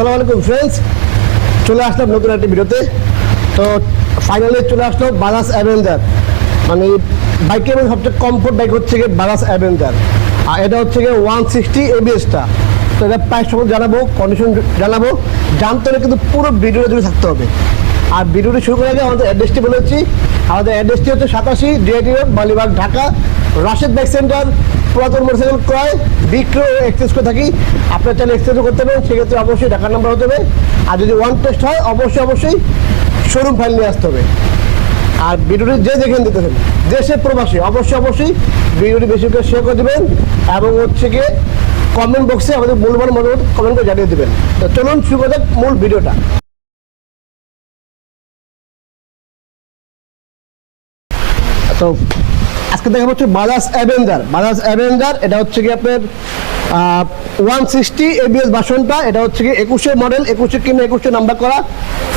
আসসালামু আলাইকুম ফ্রেন্ডস, চলে আসলাম নতুন একটি ভিডিওতে। তো ফাইনালি চলে আসলো বাজাজ অ্যাভেঞ্জার, মানে বাইকের মধ্যে সবচেয়ে কমফোর্ট বাইক হচ্ছে গিয়ে বাজাজ অ্যাভেঞ্জার। আর এটা হচ্ছে গিয়ে 160 ABS-টা। তো এটা প্রাইস সম্বন্ধে জানাবো, কন্ডিশন জানাবো, জানতে হলে কিন্তু পুরো ভিডিওটা জুড়ে থাকতে হবে। আর ভিডিওটি শুরু করার আগে আমাদের অ্যাড্রেসটি বলেছি। আমাদের অ্যাড্রেসটি হচ্ছে 87 DIT road, Malibagh, Dhaka. Rashed bike centre, পুরাতন মোটরসাইকেল ক্রয়, বিক্রয় ও এক্সচেঞ্জ করে থাকি। আপনার চাইলে এক্সচেঞ্জও করতে পারেন, সেক্ষেত্রে অবশ্যই ঢাকার নাম্বার হতে হবে। আর যদি ওয়ান টেস্ট হয় অবশ্যই শোরুম ফাইল নিয়ে আসতে হবে। আর ভিডিওটি যে দেখেন দিতেছেন দেশে প্রবাসী অবশ্যই ভিডিওটি বেশি করে শেয়ার করে দেবেন এবং হচ্ছে গিয়ে কমেন্ট বক্সে আমাদের মূল্যবান মতামত কমেন্ট করে জানিয়ে দেবেন। তো চলুন শুরু করে দেখ মূল ভিডিওটা। তো আজকে দেখা হচ্ছে বাজাজ অ্যাভেঞ্জার। এটা হচ্ছে কি আপনার 160 ABS ভার্সনটা। এটা হচ্ছে কি 21 মডেল, 21 কিনে 21 নাম্বার করা,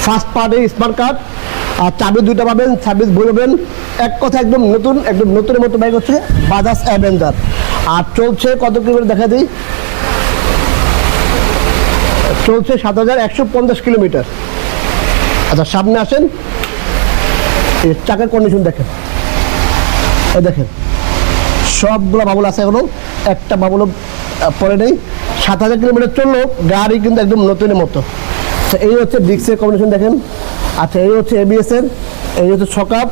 ফার্স্ট পার্টি স্মার্ট কার্ড। আর চাবি দুইটা পাবেন, সার্ভিস বলবেন, এক কথা একদম নতুনের মতো বাইক হচ্ছে বাজাজ অ্যাভেঞ্জার। আর চলছে কত কিলোমিটার দেখা দিই, চলছে 7150 কিলোমিটার। আচ্ছা সামনে আসেন, এই চাকার কন্ডিশন দেখেন, দেখেন সবগুলো বাবুল আছে, এখনো একটা বাবুলও পরে নেই। 7000 কিলোমিটার চললো, গাড়ি কিন্তু একদম নতুনের মতো। তো এই হচ্ছে ডিস্কের কম্বিনেশন দেখেন। আচ্ছা এই হচ্ছে ABS-এর, এই হচ্ছে শকআপ।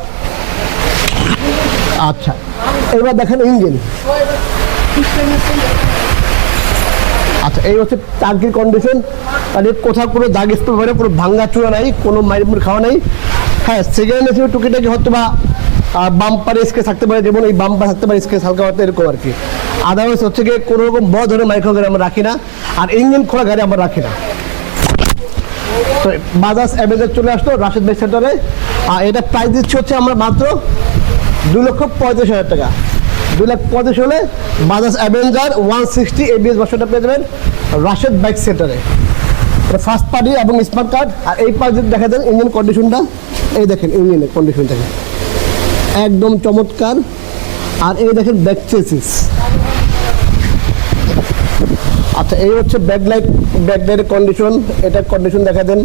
আচ্ছা এবার দেখেন ইঞ্জিন। আচ্ছা এই হচ্ছে টাঙ্কির কন্ডিশন, মানে কোথাও কোনো দাগ স্পট হয় না, কোনো ভাঙ্গা চূড়া নাই, কোনো মাইরমুর খাওয়া নাই। হ্যাঁ সেকেন্ড এসে টুকিটাকি হয়তো বা বাম্পার স্কেচ থাকতে পারে, যেমন এই বাম্পার থাকতে পারে স্কেচ হালকা হতে, এরকম আর কি। আদারওয়াইজ হচ্ছে গিয়ে কোনো রকম বড় ধরনের মাইক্রো গাড়ি আমরা রাখি না, আর ইঞ্জিন খোলা গাড়ি আমরা রাখি না। তো বাজাজ অ্যাভেঞ্জার চলে আসলো রাশেদ বাইক সেন্টারে। আর এটা প্রাইস দিচ্ছি হচ্ছে আমরা মাত্র 2,35,000 টাকা। 2,35,000 হলে বাজাজ অ্যাভেঞ্জার 160 ABS ভার্সনটা পেয়ে যাবেন রাশেদ বাইক সেন্টারে। ফার্স্ট পার্টি এবং স্মার্ট কার্ড। আর এই পাশ যদি দেখা দেন ইঞ্জিন কন্ডিশনটা, এই দেখেন ইঞ্জিনের কন্ডিশন দেখেন একদম চমৎকার। আর এই দেখেন ব্যাক চেসিস। আচ্ছা এই হচ্ছে ব্যাকলাইটের কন্ডিশন, এটার কন্ডিশন দেখা দেন।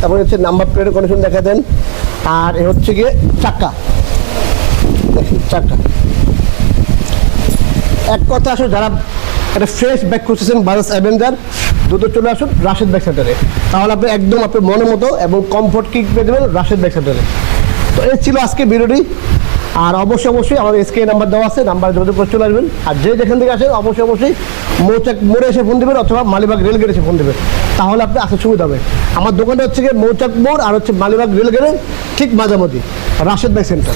তারপরে হচ্ছে নাম্বার প্লেটের কন্ডিশন দেখা দেন। আর এ হচ্ছে গিয়ে চাকা, দেখেন চাকা। এক কথা আসলে যারা একটা ফ্রেশ ব্যাগ খুঁজতেছেন বাজাজ অ্যাভেঞ্জার, দ্রুত চলে আসুন রাশেদ বাইক সেন্টারে। তাহলে আপনি একদম আপনার মনের মতো এবং কমফোর্ট কিক পেয়ে দেবেন রাশেদ বাইক সেন্টারে। তো এই ছিল আজকে ভিডিওটি। আর অবশ্যই আমাদের স্ক্রিনে নাম্বার দেওয়া আছে, নাম্বার যোগাযোগ করে চলে আসবেন। আর যে যেখান থেকে আসেন অবশ্যই মোড়ে এসে ফোন দেবেন অথবা মালিবাগ রেলগেট এসে ফোন দেবেন, তাহলে আপনি আসতে সুবিধা হবে। আমার দোকানটা হচ্ছে গিয়ে মৌচাক মোড় আর হচ্ছে মালিবাগ রেলগেটের ঠিক মাঝামাঝি রাশেদ বাইক সেন্টার।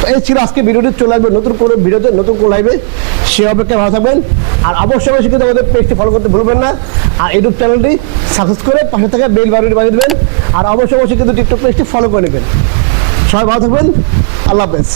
তো এই ছিল আজকে ভিডিওটি। চলে আসবে নতুন কোনো ভিডিওতে, নতুন কোনো লাইভে। সে অপেক্ষায় ভালো থাকবেন। আর অবশ্যই কিন্তু আমাদের পেজটি ফলো করতে ভুলবেন না। আর ইউটিউব চ্যানেলটি সাবস্ক্রাইব করে পাশে থাকা বেল বাটনটি বাজিয়ে দেবেন। আর অবশ্যই কিন্তু টিকটক পেজটি ফলো করে নেবেন। সবাই ভালো থাকবেন, আল্লাহ হাফেজ।